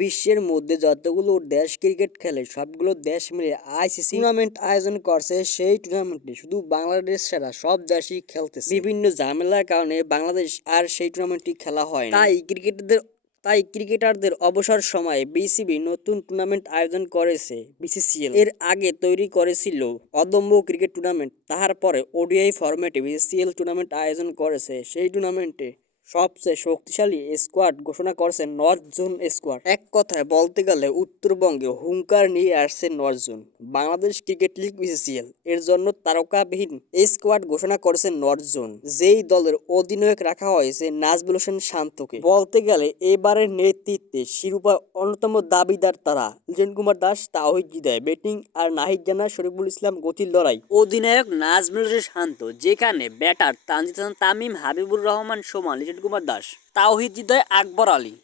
বিশ্বের মধ্যে যতগুলো দেশ ক্রিকেট খেলে সবগুলো দেশ মিলে আইসিসি টুর্নামেন্ট আয়োজন করছে। সেই টুর্নামেন্টে শুধু বাংলাদেশ ছাড়া সব দেশই খেলতেছে। বিভিন্ন ঝামেলার কারণে বাংলাদেশ আর সেই টুর্নামেন্টটি খেলা হয়, তাই ক্রিকেটারদের অবসর সময়ে বিসিবি নতুন টুর্নামেন্ট আয়োজন করেছে। বিসিসিএল এর আগে তৈরি করেছিল অদম্য ক্রিকেট টুর্নামেন্ট, তাহার পরে ওডিআই ফরম্যাটে বিসিসিএল টুর্নামেন্ট আয়োজন করেছে। সেই টুর্নামেন্টে সবচেয়ে শক্তিশালী স্কোয়াড ঘোষণা করেছে নর্থ জোন স্কোয়াড। এক কথায় বলতে গেলে উত্তরবঙ্গে হুঙ্কার নিয়ে আসছে north zone. Bangladesh cricket league BCCL এর জন্য তারকাবিহীন স্কোয়াড ঘোষণা করেছে নর্থ জোন, যেই দলের অধিনায়ক রাখা হয়েছে নাজমুল হোসেন শান্তকে। বলতে গেলে এবারের নেতৃত্বে শিরোপার অন্যতম দাবিদার তারা। লিটন কুমার দাস, তাওহিদ হৃদয় ব্যাটিং আর নাহিদ জানা, শরীফুল ইসলাম গতির লড়াই। অধিনায়ক নাজমুল হোসেন শান্ত, যেখানে ব্যাটার তানজিদ হাসান তামিম, হাবিবুর রহমান সোমান, লিটন কুমার দাস, তাওহিদ হৃদয়, আকবর আলী।